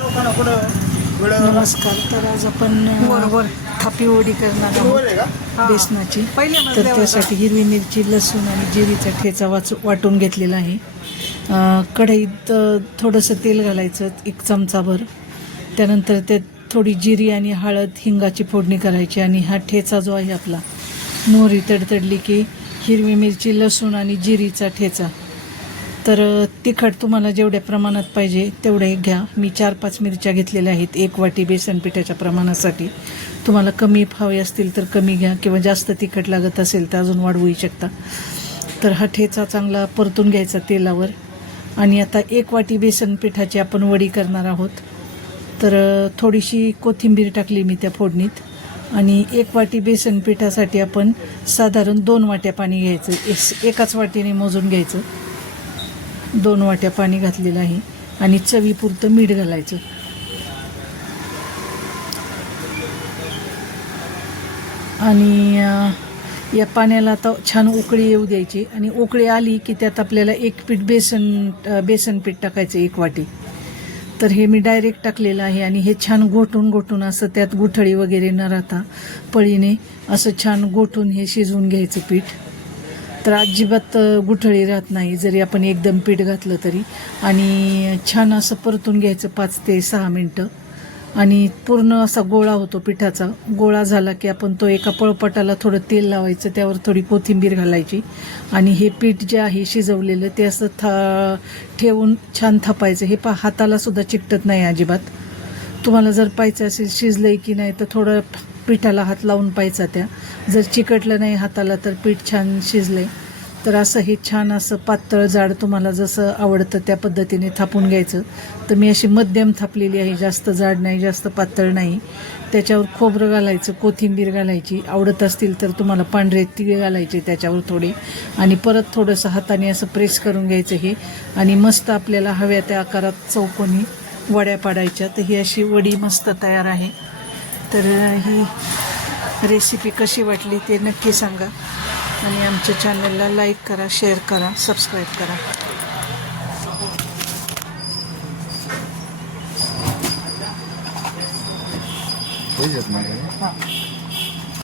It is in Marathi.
नमस्कार. तर आज आपण थापी वडी करणार आहोत बेसनाची. तर त्यासाठी हिरवी मिरची, लसूण आणि जिरीचा ठेचा वाटून घेतलेला आहे. कढईत थोडंसं तेल घालायचं, 1 चमचाभर. त्यानंतर त्यात थोडी जिरी आणि हळद, हिंगाची फोडणी करायची. आणि हा ठेचा जो आहे आपला, मोहरी तडतडली की हिरवी मिरची, लसूण आणि जिरीचा ठेचा. तर तिखट तुम्हाला जेवढ्या प्रमाणात पाहिजे तेवढे घ्या. मी 4-5 मिरच्या घेतलेल्या आहेत 1 वाटी बेसन पिठाच्या प्रमाणासाठी. तुम्हाला कमी हवे असतील तर कमी घ्या, किंवा जास्त तिखट लागत असेल तर अजून वाढवूही शकता. तर हा ठेचा चांगला परतून घ्यायचा तेलावर. आणि आता 1 वाटी बेसन पिठाची आपण वडी करणार आहोत. तर थोडीशी कोथिंबीर टाकली मी त्या फोडणीत. आणि 1 वाटी बेसन पिठासाठी आपण साधारण 2 वाट्या पाणी घ्यायचं. एकाच वाटीने मोजून घ्यायचं. 2 वाट्या पाणी घातलेलं आहे. आणि चवीपुरतं मीठ घालायचं. आणि या पाण्याला आता छान उकळी येऊ द्यायची. आणि उकळी आली की त्यात आपल्याला 1 पीठ बेसन पीठ टाकायचं, 1 वाटी. तर हे मी डायरेक्ट टाकलेलं आहे. आणि हे छान घोटून असं त्यात गुठळी वगैरे न राहता पळीने असं छान घोटून हे शिजवून घ्यायचं पीठ. तर अजिबात गुठळी राहत नाही जरी आपण एकदम पीठ घातलं तरी. आणि छान असं परतून घ्यायचं 5 ते 6 मिनटं. आणि पूर्ण असा गोळा होतो पिठाचा. गोळा झाला की आपण तो एका पळपटाला थोडं तेल लावायचं, त्यावर थोडी कोथिंबीर घालायची. आणि हे पीठ जे आहे शिजवलेलं ते असं ठेवून छान थापायचं. हे हाताला सुद्धा चिकटत नाही अजिबात. तुम्हाला जर पाहायचं असेल शिजलंय की नाही तर थोडं पिठाला हात लावून पाहायचा. त्या जर चिकटलं नाही हाताला तर पीठ छान शिजलंय. तर असं हे छान असं पातळ जाड तुम्हाला जसं आवडतं त्या पद्धतीने थापून घ्यायचं. तर मी अशी मध्यम थापलेली आहे, जास्त जाड नाही, जास्त पातळ नाही. त्याच्यावर खोबरं घालायचं, कोथिंबीर घालायची. आवडत असतील तर तुम्हाला पांढरे तीळ घालायचे त्याच्यावर थोडे. आणि परत थोडंसं हाताने असं प्रेस करून घ्यायचं हे. आणि मस्त आपल्याला हव्या त्या आकारात चौकोनी वड्या पाडायच्या. तर ही अशी वडी मस्त तयार आहे. तर ही रेसिपी कशी वाटली ते नक्की सांगा. आणि आमच्या चॅनलला लाईक करा, शेअर करा, सबस्क्राईब करा. हां.